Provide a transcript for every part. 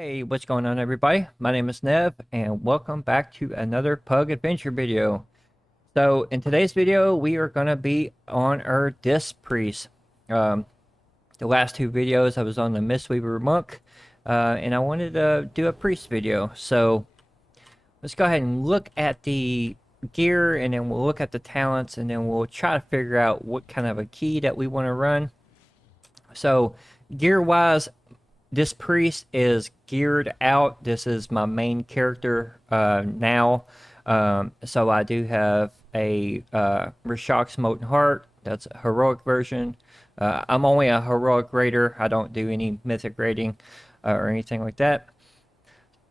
Hey, what's going on everybody? My name is Nev and welcome back to another Pug Adventure video. So in today's video, we are going to be on our Disc Priest. The last two videos I was on the Mistweaver Monk and I wanted to do a Priest video. So let's go ahead and look at the gear and then we'll look at the talents and then we'll try to figure out what kind of a key that we want to run. So gear wise, this priest is geared out. This is my main character now. So I do have a Rashok's Molten Heart. That's a heroic version. I'm only a heroic raider. I don't do any mythic raiding or anything like that,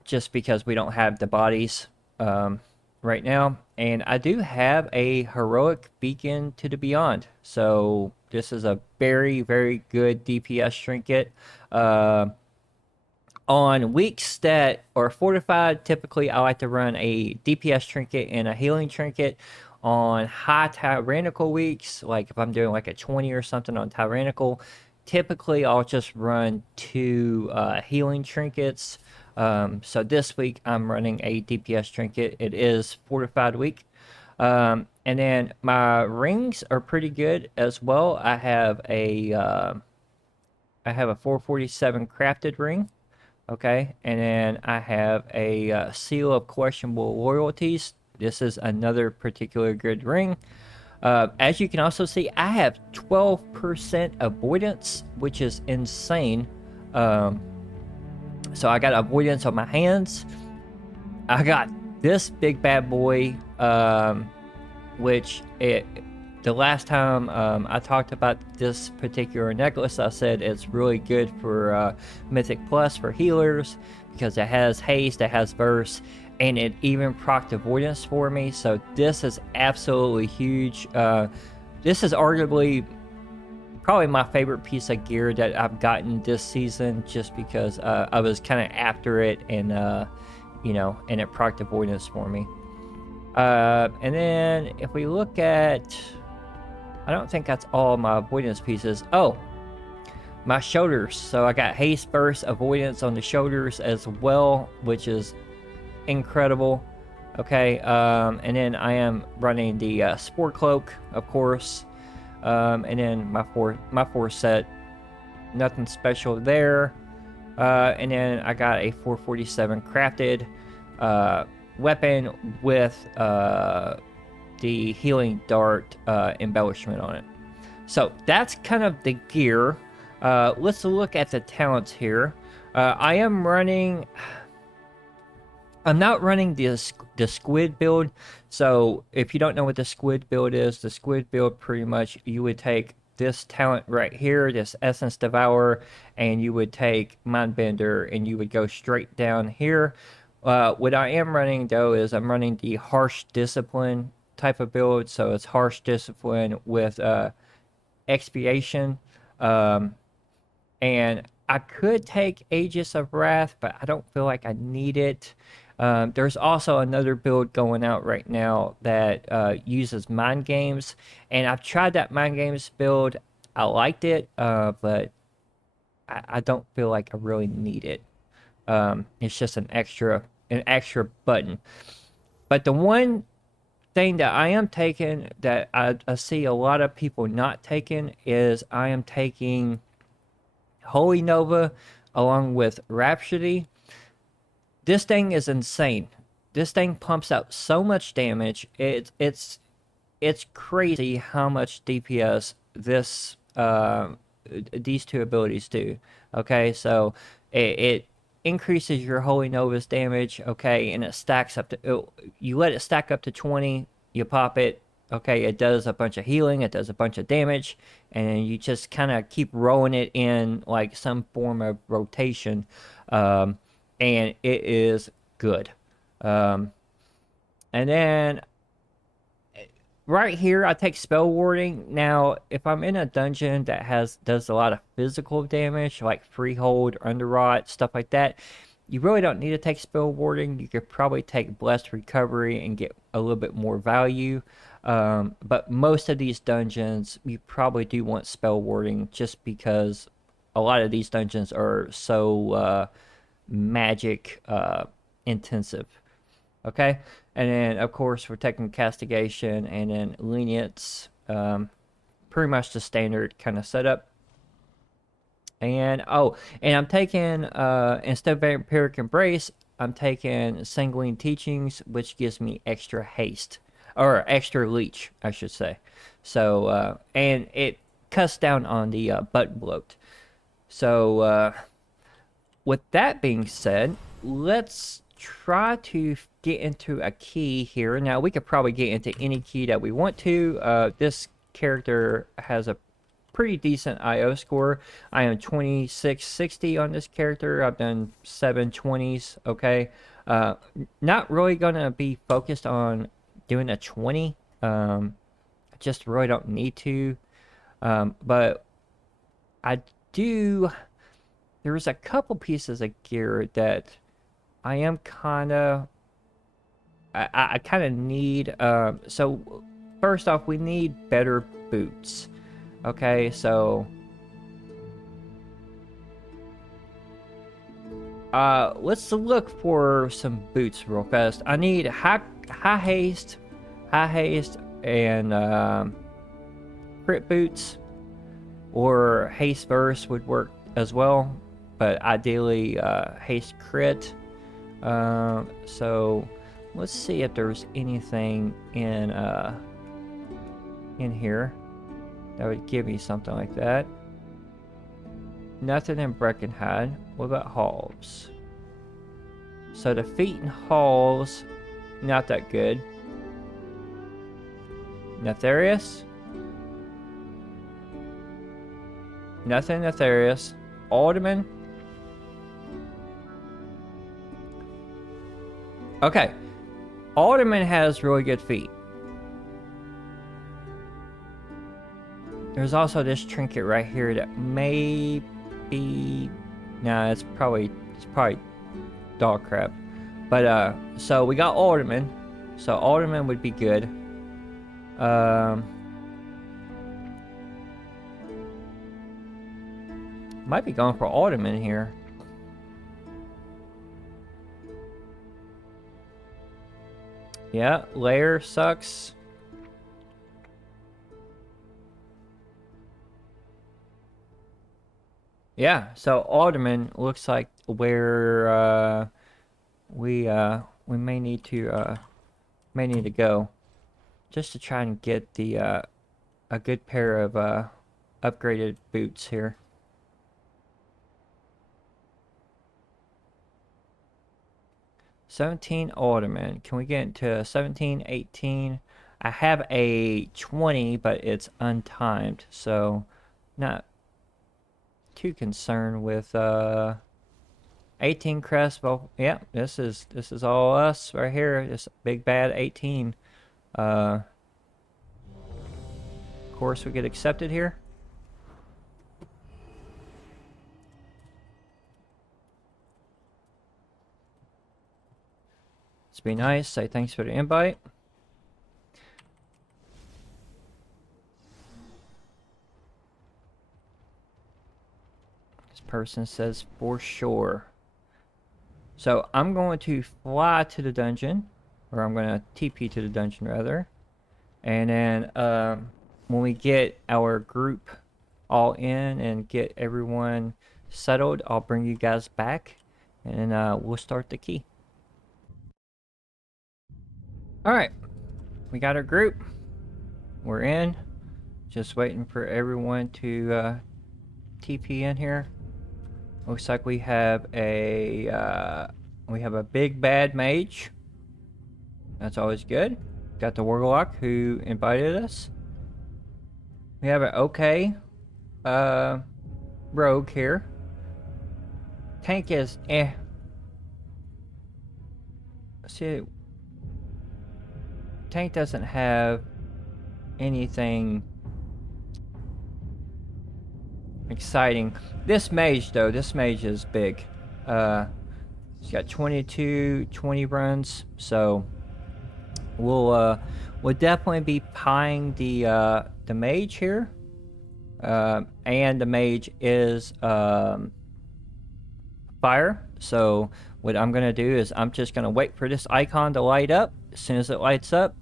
just because we don't have the bodies right now. And I do have a heroic beacon to the beyond. So this is a very, very good DPS trinket. On weeks that are fortified, typically I like to run a DPS trinket and a healing trinket. On high tyrannical weeks, like if I'm doing like a 20 or something on tyrannical, typically I'll just run two healing trinkets. So this week I'm running a DPS trinket. It is fortified week. And then my rings are pretty good as well. I have a 447 crafted ring. Okay, and then I have a seal of questionable loyalties. This is another particular good ring. As you can also see, I have 12% avoidance, which is insane. So I got avoidance on my hands. I got this big bad boy, which the last time I talked about this particular necklace, I said it's really good for Mythic Plus for healers because it has haste, it has burst, and it even procced avoidance for me. So this is absolutely huge. This is arguably probably my favorite piece of gear that I've gotten this season, just because I was kind of after it, and and it procced avoidance for me. And then if we look at, I don't think that's all my avoidance pieces. Oh, my shoulders. So I got haste, burst, avoidance on the shoulders as well, which is incredible. Okay, and then I am running the sport cloak, of course, and then my four set, nothing special there. And then I got a 447 crafted weapon with the healing dart embellishment on it. So that's kind of the gear. Let's look at the talents here. I'm not running the squid build. So if you don't know what the squid build is, the squid build, pretty much you would take this talent right here, this Essence Devourer, and you would take Mindbender and you would go straight down here. What I am running though is I'm running the Harsh Discipline type of build. So it's Harsh Discipline with Expiation. And I could take Aegis of Wrath, but I don't feel like I need it. There's also another build going out right now that uses Mind Games, and I've tried that Mind Games build. I liked it, but I don't feel like I really need it. It's just an extra button. But the one thing that I am taking that I see a lot of people not taking is I am taking Holy Nova along with Rhapsody. This thing is insane. This thing pumps out so much damage. It's crazy how much DPS these two abilities do. Okay, so it increases your Holy Nova's damage. Okay, and it stacks up to, you let it stack up to 20. You pop it. Okay, it does a bunch of healing. It does a bunch of damage, and you just kind of keep rolling it in like some form of rotation. And it is good. And then right here I take Spell Warding. Now if I'm in a dungeon that does a lot of physical damage, like Freehold, Underrot, stuff like that, you really don't need to take Spell Warding. You could probably take Blessed Recovery and get a little bit more value. But most of these dungeons you probably do want Spell Warding, just because a lot of these dungeons are so magic intensive. Okay, and then of course we're taking castigation and then lenience, pretty much the standard kind of setup. And and I'm taking instead of vampiric embrace, I'm taking sanguine teachings, which gives me extra haste or extra leech, I should say. So and it cuts down on the button bloat. So with that being said, let's try to get into a key here. Now, we could probably get into any key that we want to. This character has a pretty decent IO score. I am 2660 on this character. I've done 720s, okay? Not really going to be focused on doing a 20. I just really don't need to. But I do... There's a couple pieces of gear that I am kind of... I kind of need... so, first off, we need better boots. Okay, so... let's look for some boots real fast. I need high haste, and crit boots, or haste burst would work as well, but ideally haste crit. So let's see if there's anything in here that would give me something like that. Nothing in Breckenhead. What about halves? So the feet and halves, not that good. Nefarious? Nothing Nefarious. Uldaman? Okay. Uldaman has really good feet. There's also this trinket right here that may be... Nah, it's probably dog crap. But, so we got Uldaman. So Uldaman would be good. Might be going for Uldaman here. Yeah, layer sucks. Yeah, so Uldaman looks like where we may need to go, just to try and get the a good pair of upgraded boots here. $17 Uldaman. Can we get into 17, 18? I have a 20, but it's untimed, so not too concerned with 18 crest. Well, yeah, this is all us right here. This big bad 18. Of course, we get accepted here. Let's be nice. Say thanks for the invite. Person says for sure. So I'm going to fly to the dungeon, or I'm going to TP to the dungeon rather, and then when we get our group all in and get everyone settled, I'll bring you guys back, and we'll start the key. Alright, we got our group, we're in, just waiting for everyone to TP in here. Looks like we have a big bad mage. That's always good. Got the warlock who invited us. We have an okay rogue here. Tank is eh. See, tank doesn't have anything exciting. This mage though, this mage is big. He's got 20 runs, so we'll definitely be pieing the mage here. And the mage is fire, So what I'm gonna do is I'm just gonna wait for this icon to light up. As soon as it lights up,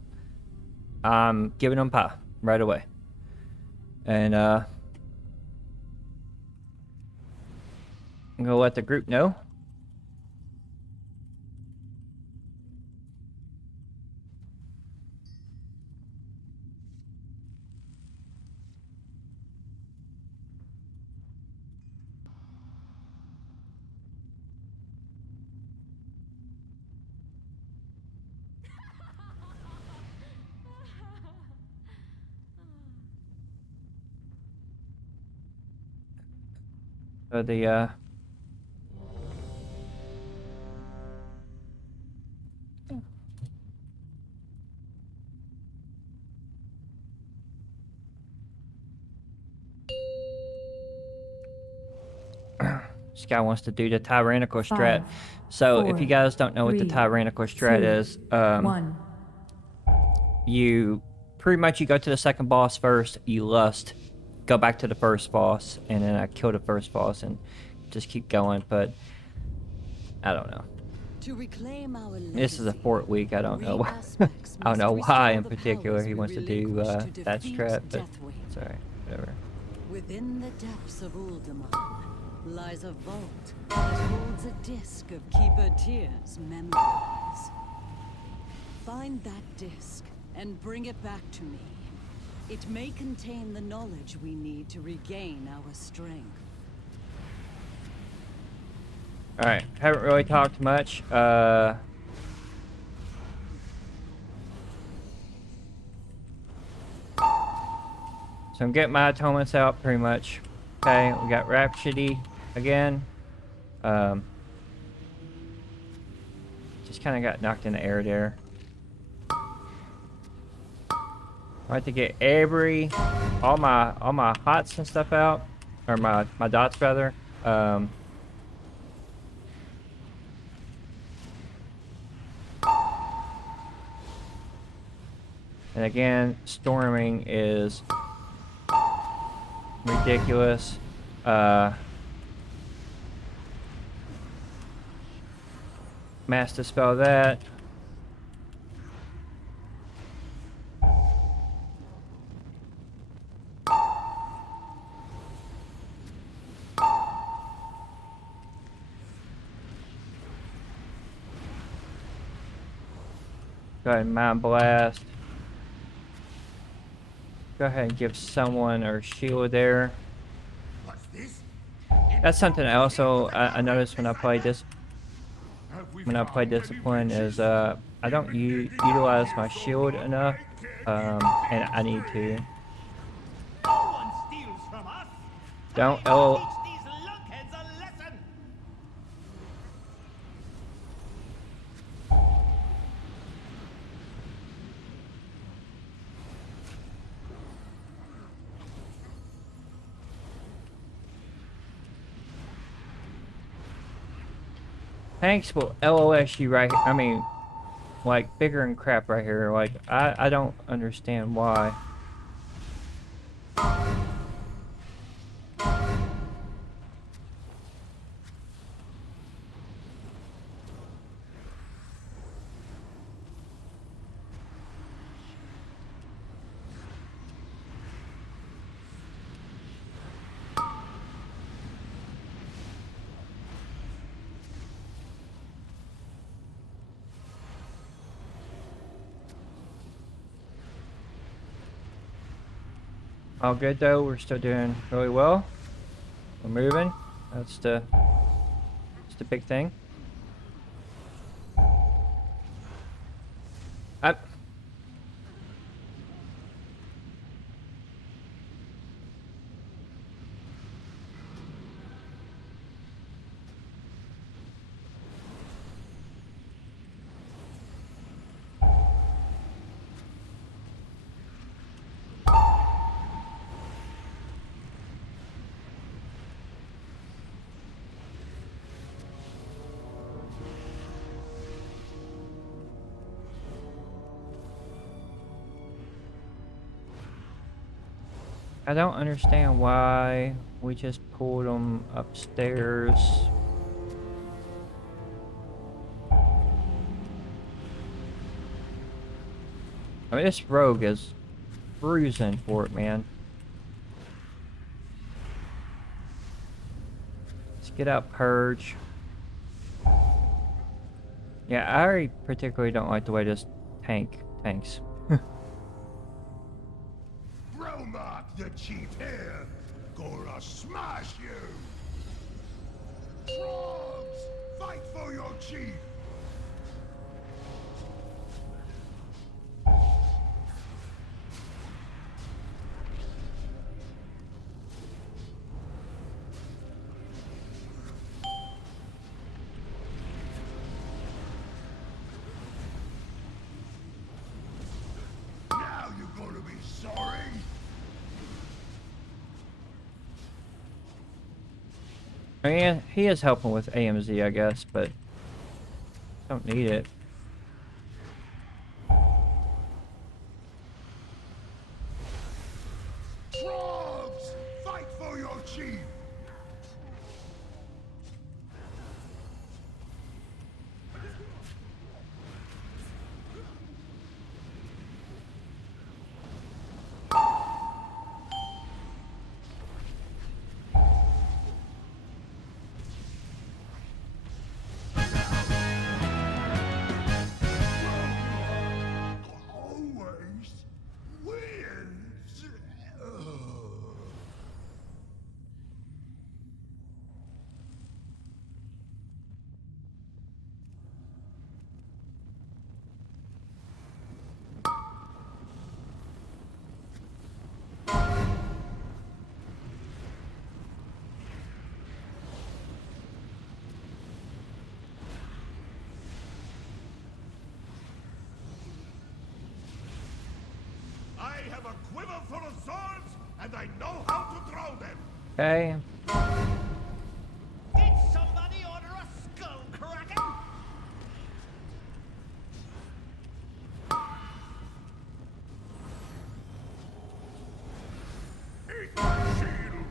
I'm giving them pie right away. And I'm gonna let the group know. So this guy wants to do the tyrannical strat. So if you guys don't know what the tyrannical strat is, you pretty much you go to the second boss first, you lust, go back to the first boss, and then I kill the first boss and just keep going. But I don't know. This is a fort week. I don't know. I don't know why in particular he wants to do that strat, but sorry, whatever. Within the depths of Uldaman lies a vault that holds a disc of Keeper Tyr's memories. Find that disc and bring it back to me. It may contain the knowledge we need to regain our strength. Alright, haven't really talked much. So I'm getting my atonements out pretty much. Okay, we got Rhapsody again. Just kind of got knocked in the air there. I have to get all my hots and stuff out, or my dots rather. And again, storming is ridiculous. Mass dispel that. Go ahead and Mind Blast. Go ahead and give someone a shield there. That's something also I noticed when I play this. When I play Discipline is I don't utilize my shield enough, and I need to. Don't Tanks will LOS you right here. I mean, like, bigger and crap right here. Like, I don't understand why. All good though, we're still doing really well. We're moving. That's the big thing. Up. I don't understand why we just pulled them upstairs. I mean, this rogue is cruising for it, man. Let's get out Purge. Yeah, I particularly don't like the way this tanks. Romark, the chief here, gonna smash you! Frogs, fight for your chief! Now you're gonna be sorry! I mean, he is helping with AMZ, I guess, but don't need it. Frogs, fight for your chief! Always wins. I have a quiver full of swords, and I know how to throw them. Okay. Did somebody order a skull kraken? Eat my shield.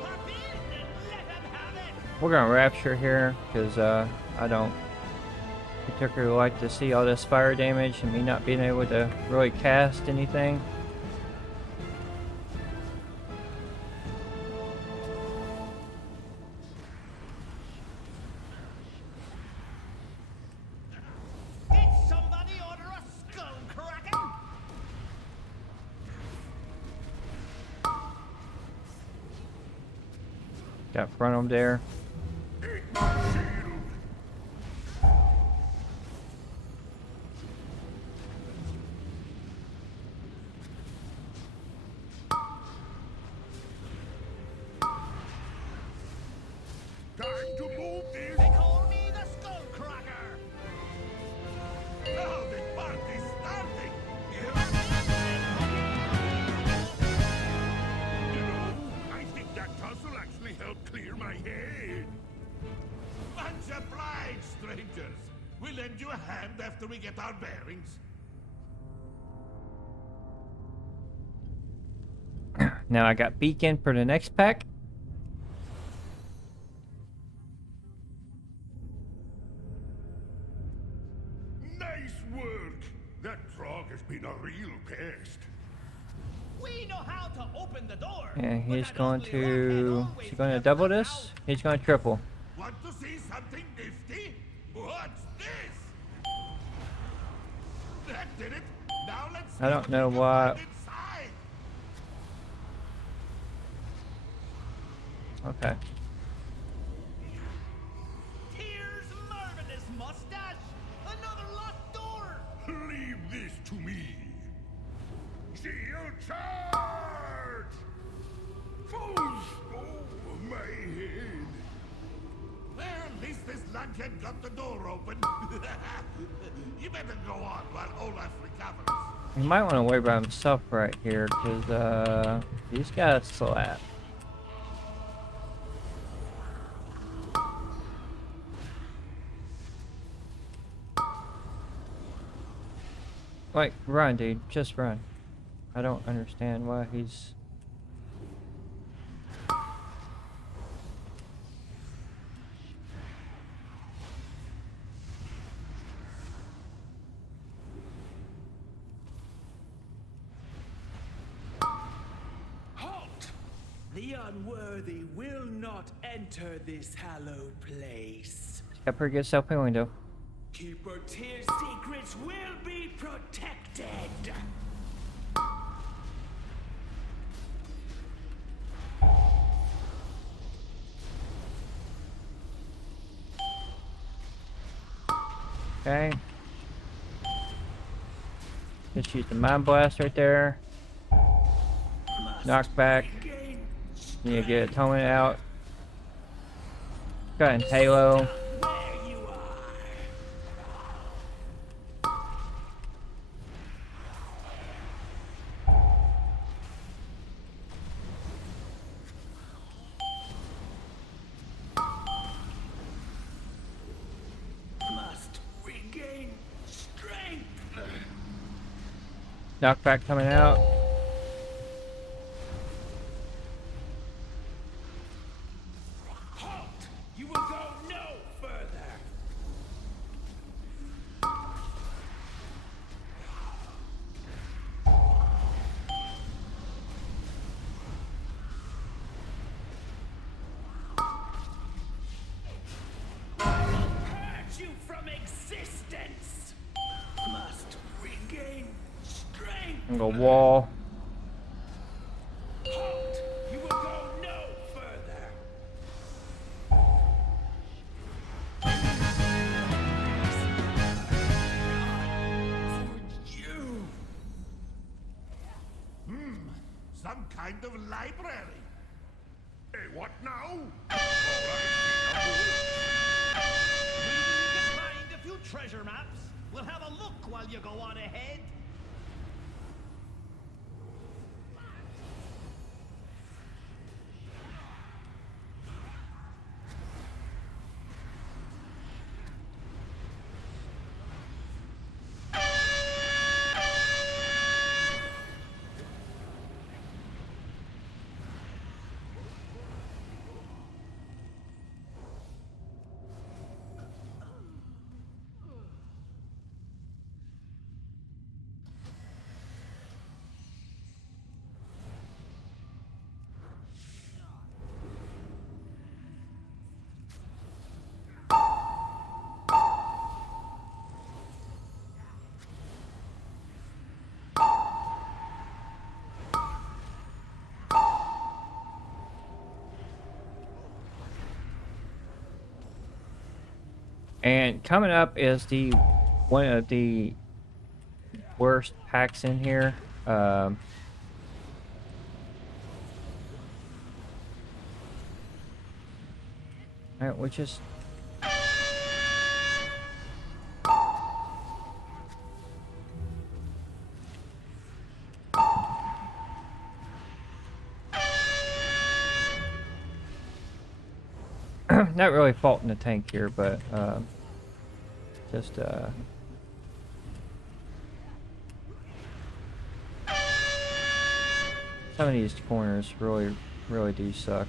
Forbidden! Let them have it! We're gonna rapture here, because I don't particularly like to see all this fire damage and me not being able to really cast anything. Did somebody order a skull kraken? Got front of them there. Eat my shield. Time to move this. They call me the skull cracker! Now the party's starting. You know, I think that tussle actually helped clear my head. Much obliged, strangers. We'll lend you a hand after we get our bearings. Now I got beacon for the next pack. Nice work. That frog has been a real pest. We know how to open the door! And but he's that going ugly to... rockhead Is he always going to left double us this? out. He's going to triple. Want to see something nifty? What's this? That did it. Now let's see I don't what know we can why- find inside. Okay. Here's marvelous mustache! Another locked door! Leave this to me. Shield charge! Oh, my head. Well, at least this lunkhead got the door open. You better go on while Olaf recovers. He might want to worry about himself right here, because he's got a slap. Like, run, dude. Just run. I don't understand why he's... The unworthy will not enter this hallowed place. Got a pretty good self-pay window. Keeper Tyr's secrets will be protected. Okay. Just use the Mind Blast right there. Knock back. You get Atonement out. Go ahead and Halo. Where you are. Must regain strength. Knockback coming out. Halt! You will go no further. I will purge you from existence. Must regain strength. I'm gonna wall. Halt! You will go no further. For you. Some kind of library. Hey, what now? Maybe we can find a few treasure maps. We'll have a look while you go on ahead. And coming up is the one of the worst packs in here. Alright, which is not really faulting the tank here, but just some of these corners really do suck.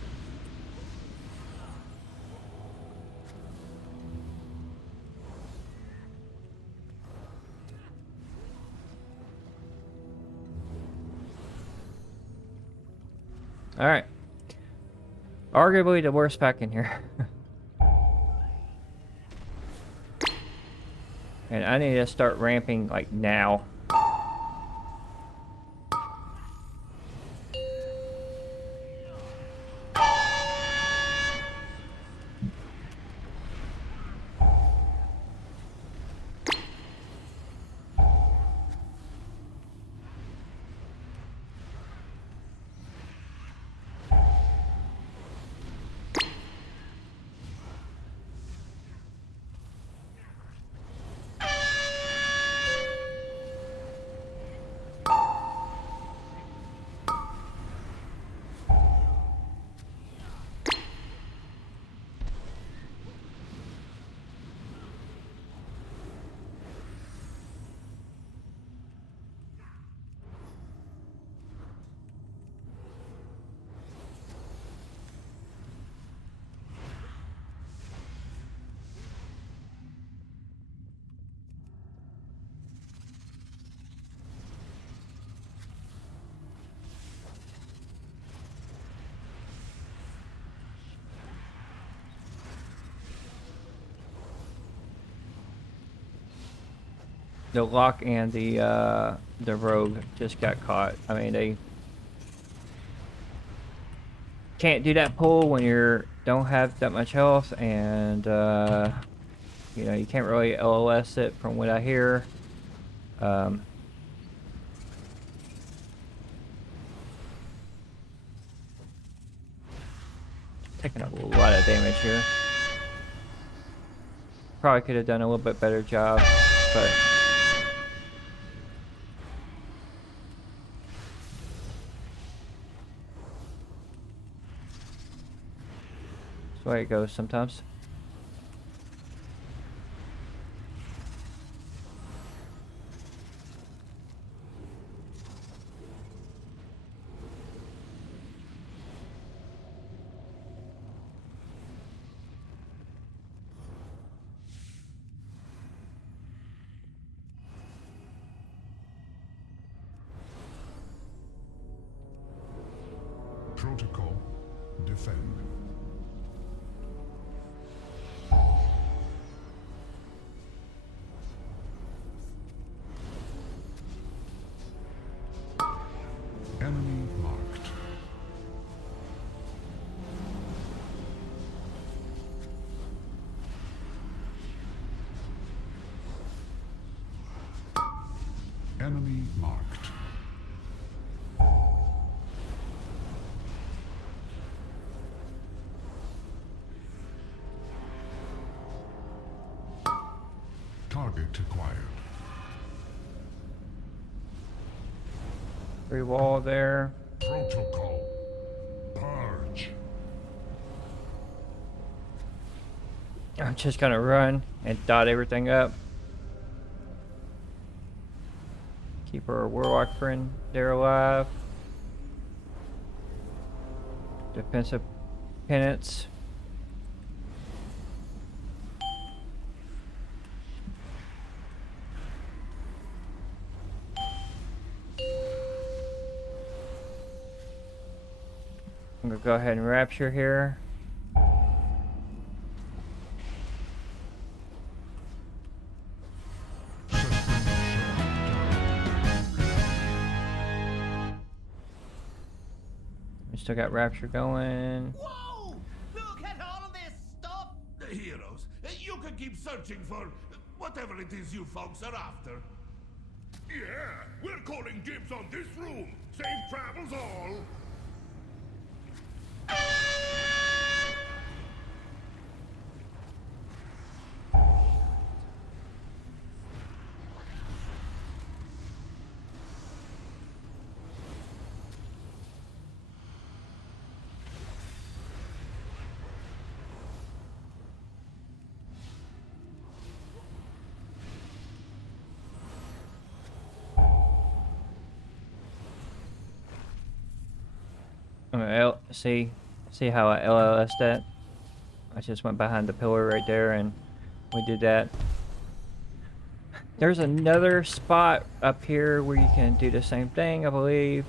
All right. Arguably the worst pack in here. And I need to start ramping like now. the lock and the rogue just got caught. I mean, they can't do that pull when you don't have that much health, and you know, you can't really LOS it from what I hear. Taking a lot of damage here. Probably could have done a little bit better job, but that's the way it goes sometimes. Protocol defend. Enemy marked. Enemy marked. Target acquired. Free wall there. Protocol. Purge. I'm just gonna run and dot everything up. Keep our warlock friend there alive. Defensive penance. I'm gonna go ahead and rapture here. We still got rapture going. Whoa! Look at all of this stuff! The heroes, you can keep searching for whatever it is you folks are after. Yeah, we're calling dibs on this room. Safe travels all. I'm gonna see how I LLS that. I just went behind the pillar right there and we did that. There's another spot up here where you can do the same thing, I believe.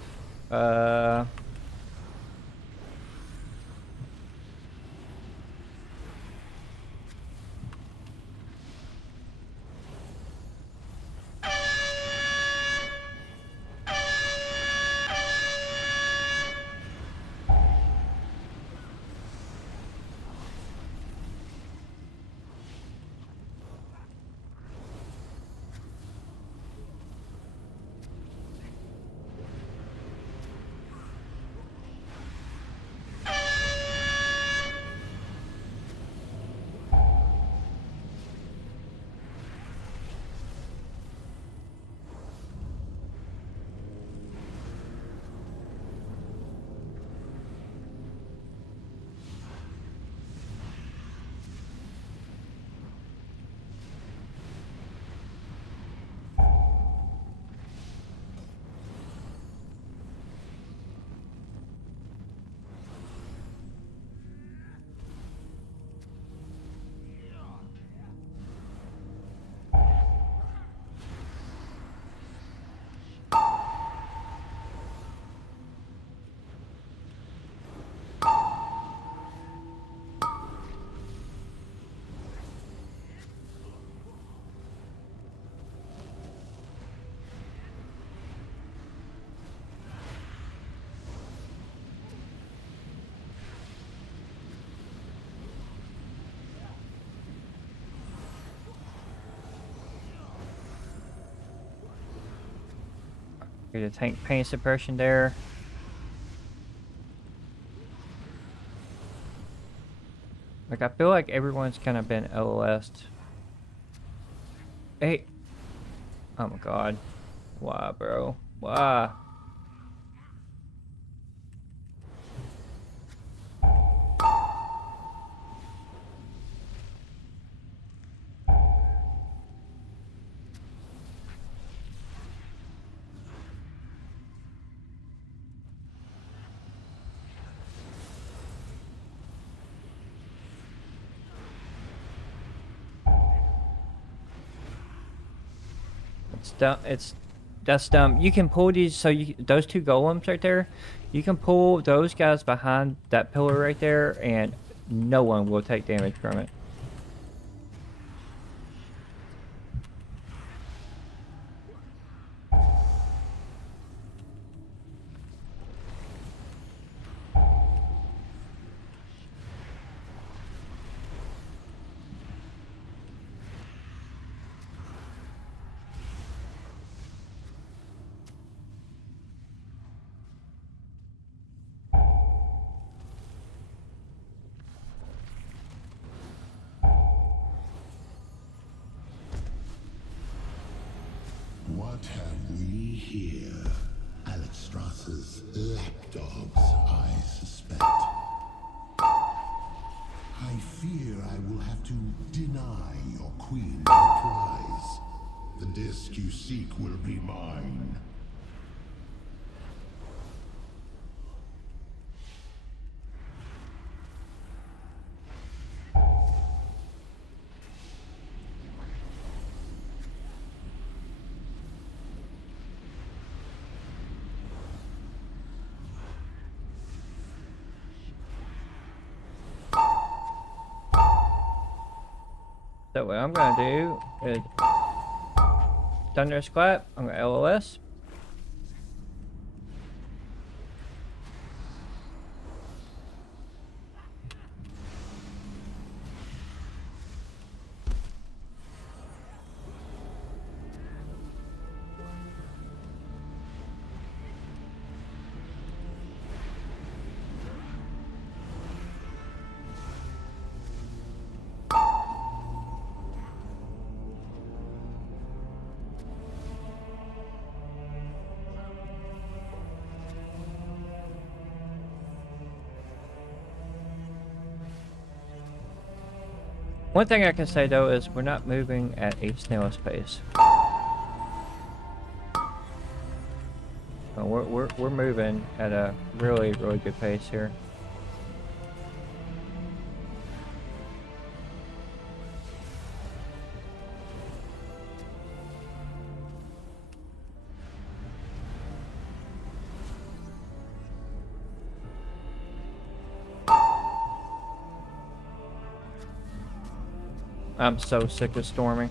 Get a tank pain suppression there. Like, I feel like everyone's kind of been LOS'd. Hey. Oh my god. Why, bro? Why? It's dumb. That's dumb. You can pull these. So those two golems right there, you can pull those guys behind that pillar right there, and no one will take damage from it. What have we here? Alexstrasza's lapdogs, I suspect. I fear I will have to deny your queen her prize. The disc you seek will be mine. So what I'm gonna do is Thunderous Clap. I'm gonna LOS. One thing I can say though is we're not moving at a snail's pace. We're moving at a really good pace here. I'm so sick of storming.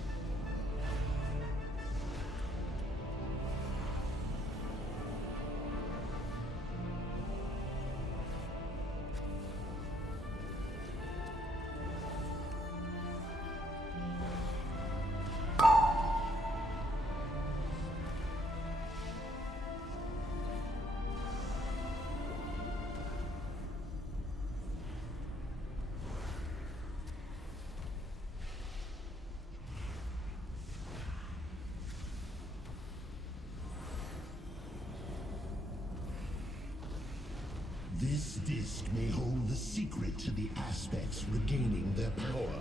This disc may hold the secret to the aspects regaining their power,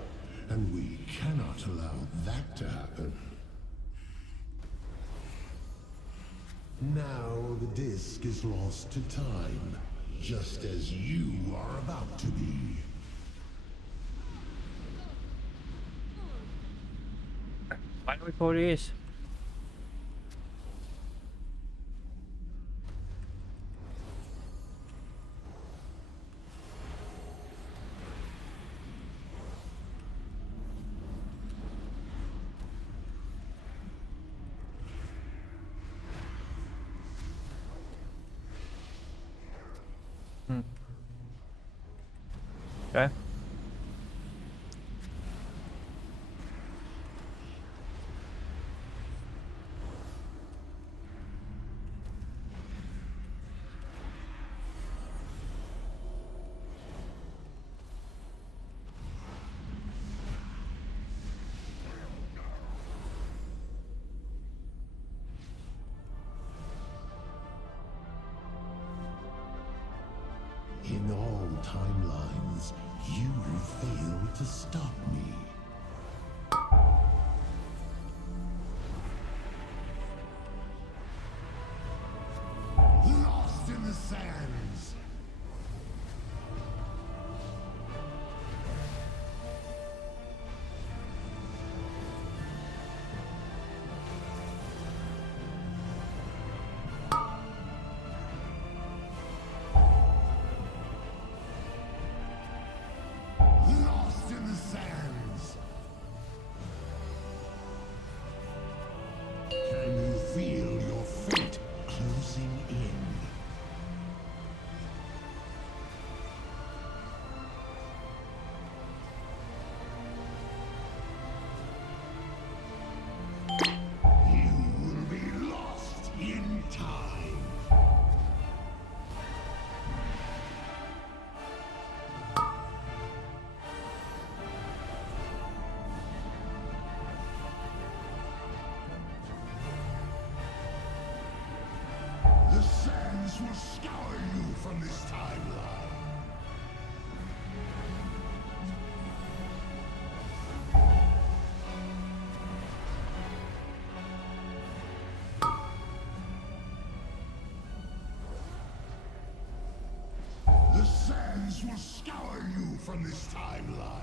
and we cannot allow that to happen. Now the disc is lost to time, just as you are about to be. Why do we pull these? Okay. In all timelines, you failed to stop me. Lost in the sands. Lost in the sands. Can you feel your fate closing in? You will be lost in time. The sands will scour you from this timeline. The sands will scour you from this timeline.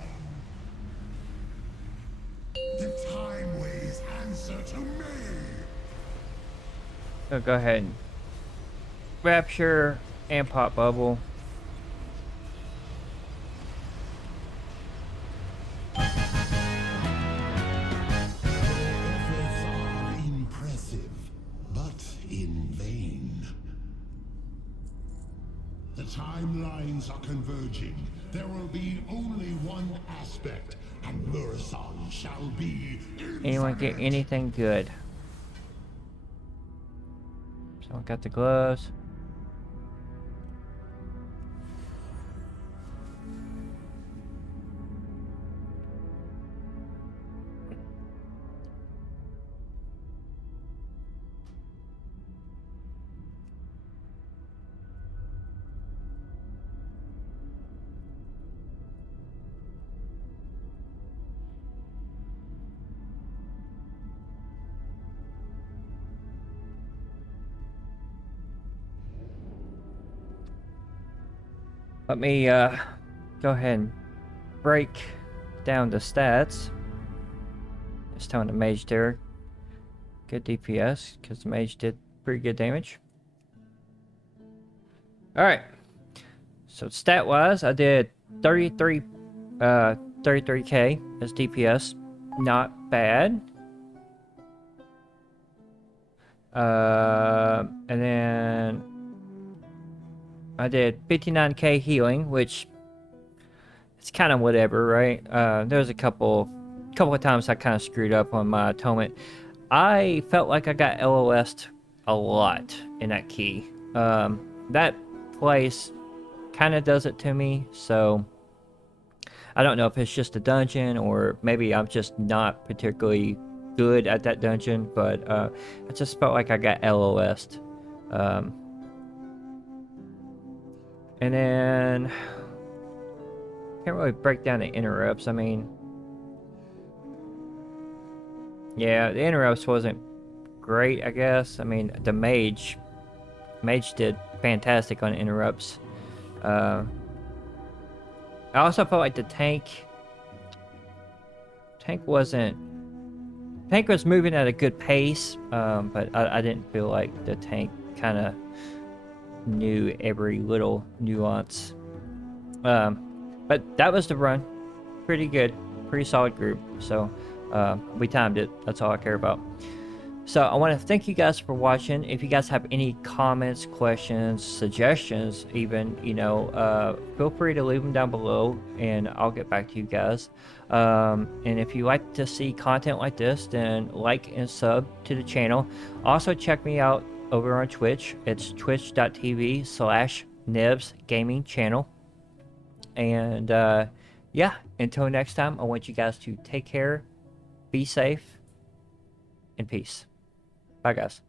The Time Ways answer to me. So go ahead and rapture and pop bubble. Efforts are impressive, but in vain. The timelines are converging. There will be only one aspect, and Murison shall be Anyone get infinite. anything good? Someone got the gloves. Let me go ahead and break down the stats. Just telling the mage there, good DPS, because the mage did pretty good damage. Alright, so stat wise, I did 33k as DPS, not bad. And then I did 59k healing, which it's kind of whatever, right? There's a couple of times I kind of screwed up on my atonement. I felt like I got LOS'd a lot in that key. That place kind of does it to me, so I don't know if it's just a dungeon or maybe I'm just not particularly good at that dungeon, but I just felt like I got LOS'd. And then can't really break down the interrupts. I mean, yeah, the interrupts wasn't great, I guess. I mean, the mage did fantastic on interrupts. I also felt like the tank was moving at a good pace, but I didn't feel like the tank kind of knew every little nuance. But that was the run. Pretty good, pretty solid group. So we timed it. That's all I care about. So I want to thank you guys for watching. If you guys have any comments, questions, suggestions, even, you know, feel free to leave them down below and I'll get back to you guys. And if you like to see content like this, then like and sub to the channel. Also check me out over on Twitch. It's twitch.tv/Nevsgaming channel. And yeah, until next time, I want you guys to take care, be safe, and peace. Bye, guys.